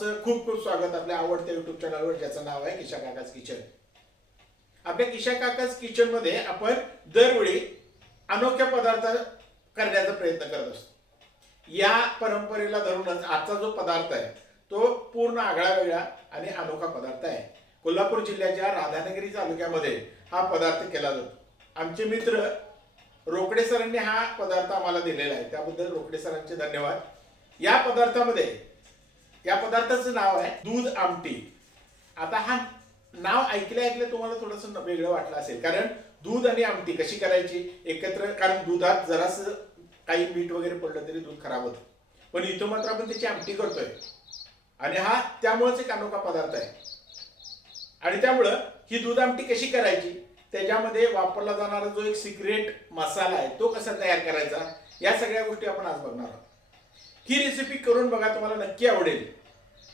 सर्वांचं खूप खूप स्वागत आपल्या आवडत्या युट्यूब चॅनलवर, ज्याचं नाव आहे किशा काकाज किचन. आपल्या किशा काकाज किचन मध्ये आपण दरवेळी अनोख्या पदार्थ करण्याचा प्रयत्न करत असतो. या परंपरेला धरूनच आजचा जो पदार्थ आहे तो पूर्ण आगळा वेगळा आणि अनोखा पदार्थ आहे. कोल्हापूर जिल्ह्याच्या राधानगरी तालुक्यामध्ये हा पदार्थ केला जातो. आमचे मित्र रोकडे सरांनी हा पदार्थ आम्हाला दिलेला आहे, त्याबद्दल रोकडे सरांचे धन्यवाद. या पदार्थाचं नाव आहे दूध आमटी. आता हा नाव ऐकलं तुम्हाला थोडंसं वेगळं वाटलं असेल, कारण दूध आणि आमटी कशी करायची एकत्र, कारण दुधात जरासं काही मीठ वगैरे पडलं तरी दूध खराब होतं, पण इथं मात्र आपण त्याची आमटी करतोय आणि हा त्यामुळेच एक अनोखा पदार्थ आहे. आणि त्यामुळं ही दूध आमटी कशी करायची, त्याच्यामध्ये वापरला जाणारा जो एक सिक्रेट मसाला आहे तो कसा तयार करायचा, या सगळ्या गोष्टी आपण आज बघणार आहोत. ही रेसिपी करून बघा, तुम्हाला नक्की आवडेल.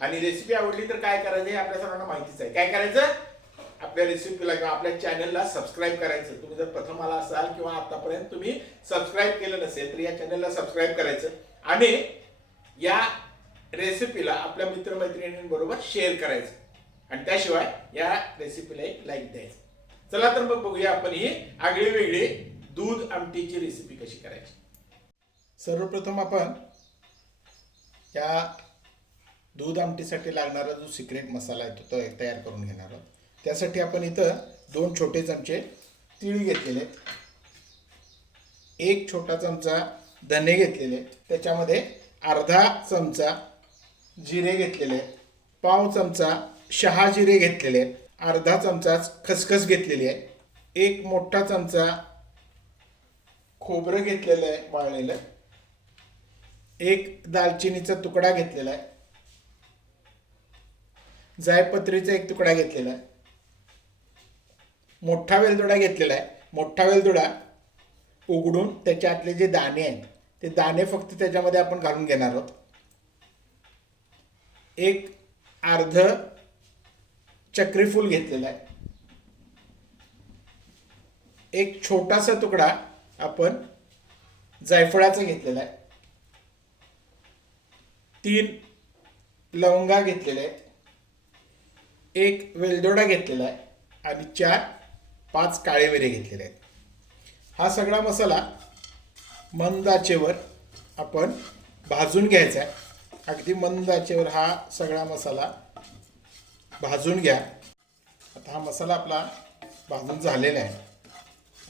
आणि रेसिपी आवडली तर काय करायचं हे आपल्या सर्वांना माहितीच आहे. काय करायचं, आपल्या रेसिपीला किंवा आपल्या चॅनलला सबस्क्राईब करायचं. तुम्ही जर प्रथम आला असाल किंवा आतापर्यंत तुम्ही सबस्क्राईब केलं नसेल तर या चॅनलला सबस्क्राईब करायचं आणि या रेसिपीला आपल्या मित्रमैत्रिणींबरोबर शेअर करायचं आणि त्याशिवाय या रेसिपीला एक लाईक द्यायचं. चला तर मग बघूया आपण ही आगळी वेगळी दूध आमटीची रेसिपी कशी करायची. सर्वप्रथम आपण या दूध आमटीसाठी लागणारा जो सिक्रेट मसाला आहे तो तयार करून घेणार आहोत. त्यासाठी आपण इथं 2 छोटे चमचे तीळ घेतलेले, 1 छोटा चमचा धने घेतलेले, त्याच्यामध्ये अर्धा चमचा जिरे घेतलेले, पाव चमचा शहाजिरे घेतलेले, अर्धा चमचा खसखस घेतलेली आहे, 1 मोठा चमचा खोबरं घेतलेलं आहे वाळलेलं, 1 दालचिनीचा तुकडा घेतलेला आहे, जायपत्रीचा 1 तुकडा घेतलेला आहे, मोठा वेलदोडा घेतलेला आहे. मोठा वेलदोडा उघडून त्याच्या आतले जे दाणे आहेत ते दाणे फक्त त्याच्यामध्ये आपण घालून घेणार आहोत. 1 अर्ध चक्रीफूल घेतलेला आहे, 1 छोटासा तुकडा आपण जायफळाचा घेतलेला आहे, 3 लवंगा घेतलेल्या आहेत, 1 वेलदोडा घेतलेला आहे आणि 4-5 काळे मिरे घेतलेले आहेत. हा सगळा मसाला मंद आचेवर आपण भाजून घ्यायचा आहे. अगदी मंद आचेवर हा सगळा मसाला भाजून घ्या. आता हा मसाला आपला भाजून झालेला आहे.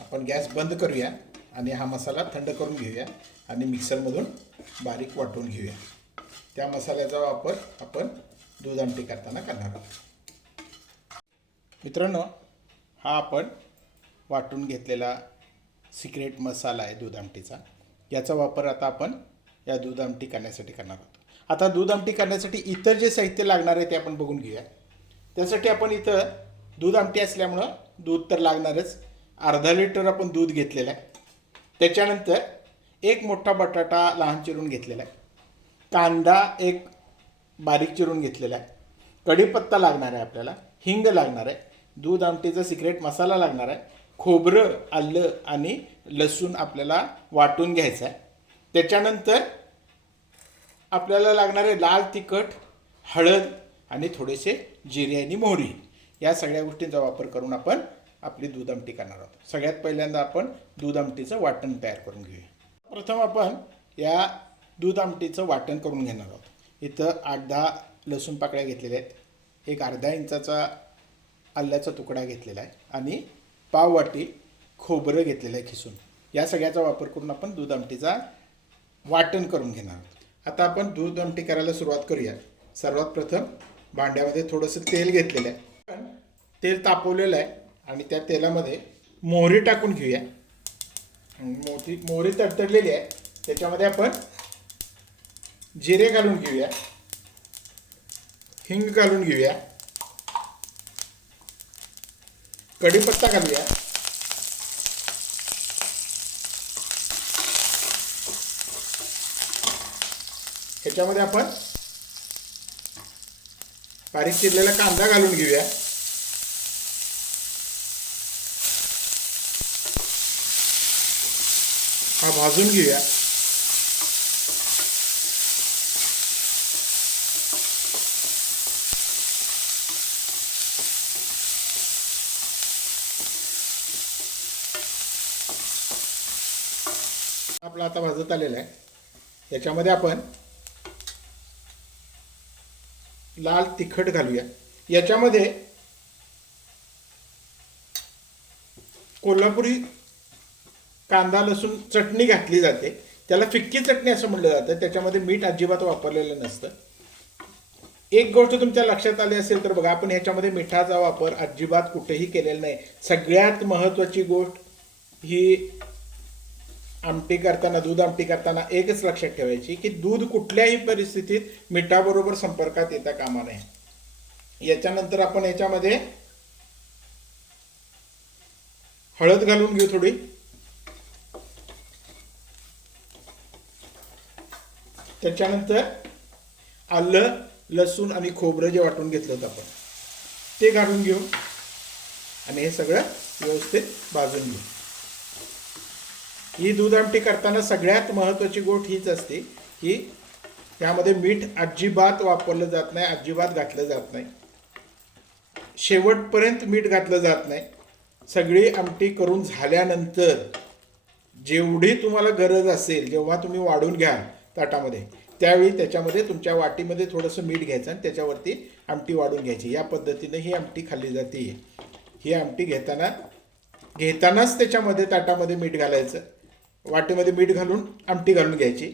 आपण गॅस बंद करूया आणि हा मसाला थंड करून घेऊया आणि मिक्सरमधून बारीक वाटून घेऊया. त्या मसाल्याचा वापर आपण दूध आमटी करताना करणार आहोत. मित्रांनो, हा आपण वाटून घेतलेला सिक्रेट मसाला आहे दूध आमटीचा. याचा वापर आता आपण या दूध आमटी करण्यासाठी करणार आहोत. आता दूध आमटी करण्यासाठी इतर जे साहित्य लागणार आहे ते आपण बघून घेऊया. त्यासाठी आपण इथं दूध आमटी असल्यामुळं दूध तर लागणारच. अर्धा लिटर आपण दूध घेतलेलं आहे. त्याच्यानंतर 1 मोठा बटाटा लहान चिरून घेतलेला आहे, कांदा 1 बारीक चिरून घेतलेला आहे, कढीपत्ता लागणार आहे आपल्याला, हिंग लागणार आहे, दूध आमटीचा सिक्रेट मसाला लागणार आहे, खोबरं, आलं आणि लसूण आपल्याला वाटून घ्यायचं आहे. त्याच्यानंतर आपल्याला लागणारे लाल तिखट, हळद आणि थोडेसे जिरे आणि मोहरी, या सगळ्या गोष्टींचा वापर करून आपण आपली दूध आमटी करणार आहोत. सगळ्यात पहिल्यांदा आपण दूध आमटीचं वाटण तयार करून घेऊया. प्रथम आपण या दूध आमटीचं वाटण करून घेणार आहोत. इथं 8-10 लसूण पाकळ्या घेतलेल्या आहेत, 1 अर्धा इंचाचा आल्याचा तुकडा घेतलेला आहे आणि पाव वाटी खोबरं घेतलेलं आहे खिसून. या सगळ्याचा वापर करून आपण दूध आमटीचा वाटण करून घेणार आहोत. आता आपण दूध आमटी करायला सुरुवात करूया. सर्वात प्रथम भांड्यामध्ये थोडंसं तेल घेतलेलं आहे. तेल तापवलेलं आहे आणि त्या तेलामध्ये मोहरी टाकून घेऊया. मोहरी तडतडलेली आहे, त्याच्यामध्ये आपण जिरे घालून घेऊया, हिंग घालून घेऊया, कढीपत्ता घालूया, ह्याच्यामध्ये आपण बारीक चिरलेला कांदा घालून घेऊया. हा भाजून घेऊया. आपला आता भाजत आलेला आहे। याच्यामध्ये आपण लाल तिखट घालूया। याच्यामध्ये कोल्हापुरी कांदा लसूण चटणी घातली जाते, त्याला फिक्की चटणी असं म्हटलं जातं। त्याच्यामध्ये मीठ अजिबात वापरलेलं नसतं। एक गोष्ट तुमच्या लक्षात आली असेल तर बघा, आपण ह्याच्यामध्ये मिठाचा वापर अजिबात कुठेही केलेला नाही। सगळ्यात महत्त्वाची गोष्ट ही आमटी करताना, दूध आमटी करताना एकच लक्षात ठेवायची की दूध कुठल्याही परिस्थितीत मिठाबरोबर संपर्कात येता कामा नये। याच्यानंतर आपण याच्यामध्ये हळद घालून घेऊ थोडी। त्याच्यानंतर आलं लसूण आणि खोबरं जे वाटून घेतलं होतं आपण ते घालून घेऊ आणि हे सगळं व्यवस्थित भाजून घेऊ। ही दूध आमटी करताना सगळ्यात महत्त्वाची गोष्ट हीच असते की यामध्ये मीठ अजिबात वापरलं जात नाही, अजिबात घातलं जात नाही, शेवटपर्यंत मीठ घातलं जात नाही। सगळी आमटी करून झाल्यानंतर जेवढी तुम्हाला गरज असेल, जेव्हा तुम्ही वाढून घ्याल ताटामध्ये, त्यावेळी त्याच्यामध्ये तुमच्या वाटीमध्ये थोडंसं मीठ घ्यायचं आणि त्याच्यावरती आमटी वाढून घ्यायची। या पद्धतीने ही आमटी खाल्ली जाते। ही आमटी घेतानाच त्याच्यामध्ये ताटामध्ये मीठ घालायचं, वाटीमध्ये मीठ घालून आमटी घालून घ्यायची।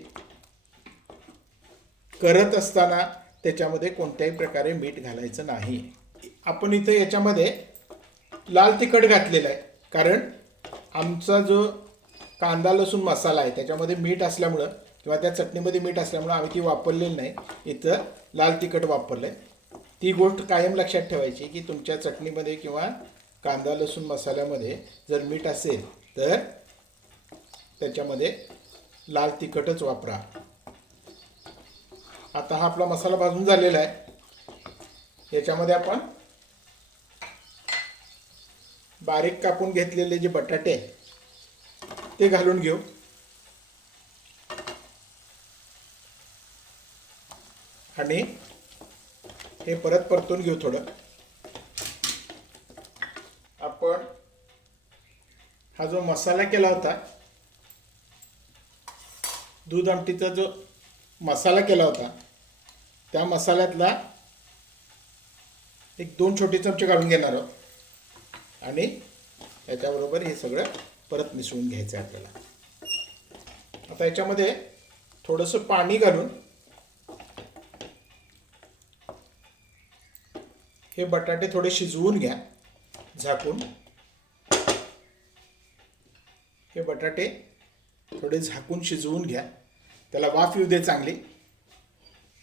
करत असताना त्याच्यामध्ये कोणत्याही प्रकारे मीठ घालायचं नाही। आपण इथं याच्यामध्ये लाल तिखट घातलेलं आहे, कारण आमचा जो कांदा लसूण मसाला आहे त्याच्यामध्ये मीठ असल्यामुळं किंवा त्या चटणीमध्ये मीठ असल्यामुळं आम्ही ती वापरलेली नाही, इथं लाल तिखट वापरलं आहे। ती गोष्ट कायम लक्षात ठेवायची की तुमच्या चटणीमध्ये किंवा कांदा लसूण मसाल्यामध्ये जर मीठ असेल तर त्याच्यामध्ये लाल तिखटच वापरा। आता हा आपला मसाला भाजून झालेला आहे। याच्यामध्ये आपण बारीक कापून घेतलेले जे बटाटे ते घालून घेऊ आणि हे परत परतून घेऊ थोडं। आपण हा जो मसाला केला होता, दूध आमटीचा जो मसाला केला होता, त्या मसाल्यातला एक 2 छोटे चमचे काढून घेणार आहोत आणि त्याच्याबरोबर हे सगळं परत मिसळून घ्यायचं आहे आपल्याला। आता याच्यामध्ये थोडंसं पाणी घालून हे बटाटे थोडे शिजवून घ्या झाकून। हे बटाटे थोडे झाकून शिजवून घ्या, त्याला वाफ येऊ दे चांगली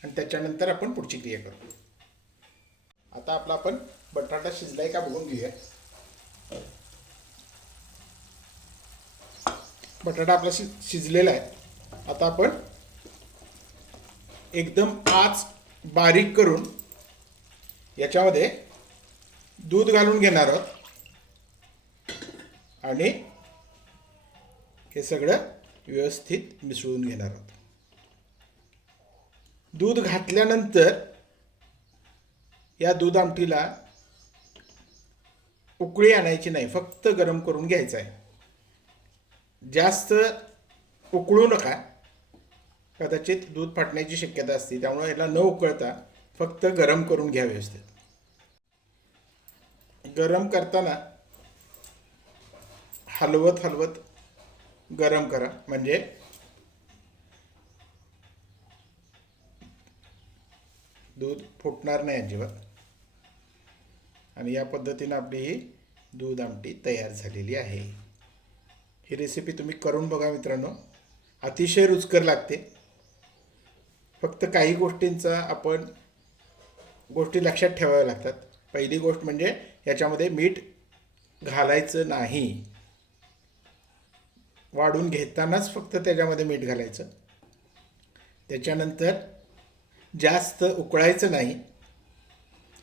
आणि त्याच्यानंतर आपण पुढची क्रिया करू। आता आपण बटाटा शिजलाय का बघून घेऊया। बटाटा आपला शिजलेला आहे। आता आपण एकदम आच बारीक करून याच्यामध्ये दूध घालून घेणार आहोत आणि हे सगळं व्यवस्थित मिसळून घेणार आहोत। दूध घातल्यानंतर या दूध आमटीला उकळी आणायची नाही, फक्त गरम करून घ्यायचं आहे। जास्त उकळू नका, कदाचित दूध फाटण्याची शक्यता असते, त्यामुळे याला न उकळता फक्त गरम करून घ्या व्यवस्थित। गरम करताना हलवत हलवत गरम करा, म्हणजे दूध फुटणार नाही अजिबात। आणि या पद्धतीने आपली ही दूध आमटी तयार झालेली आहे। ही रेसिपी तुम्ही करून बघा मित्रांनो, अतिशय रुचकर लागते। फक्त काही गोष्टींचा आपण गोष्टी लक्षात ठेवाव्या लागतात। पहिली गोष्ट म्हणजे याच्यामध्ये मीठ घालायचं नाही, वाढून घेतानाच फक्त त्याच्यामध्ये मीठ घालायचं। त्याच्यानंतर जास्त उकळायचं नाही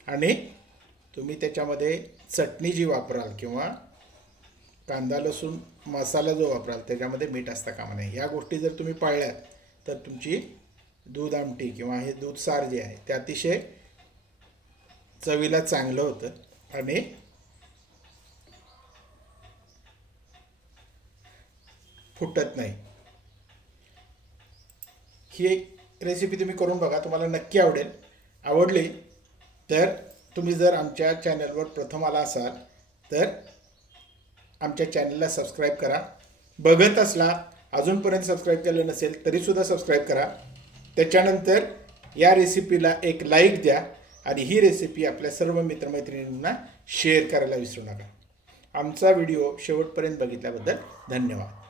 आणि तुम्ही त्याच्यामध्ये चटणी जी वापराल किंवा कांदा लसूण मसाला जो वापराल त्याच्यामध्ये मीठ असता कामा नये। या गोष्टी जर तुम्ही पाळल्यात तर तुमची दूध आमटी किंवा हे दूध सार जे आहे ते अतिशय चवीला चांगलं होतं आणि फुटत नाही। ही एक रेसिपी तुम्ही करून बघा, तुम्हाला नक्की आवडेल. आवडली तर तुम्ही जर आमच्या चॅनलवर प्रथम आला असाल तर आमच्या चॅनलला सबस्क्राईब करा. बघत असला अजूनपर्यंत सबस्क्राईब केलं नसेल तरीसुद्धा सबस्क्राईब करा. त्याच्यानंतर या रेसिपीला एक लाईक द्या आणि ही रेसिपी आपल्या सर्व मित्रमैत्रिणींना शेअर करायला विसरू नका. आमचा व्हिडिओ शेवटपर्यंत बघितल्याबद्दल धन्यवाद.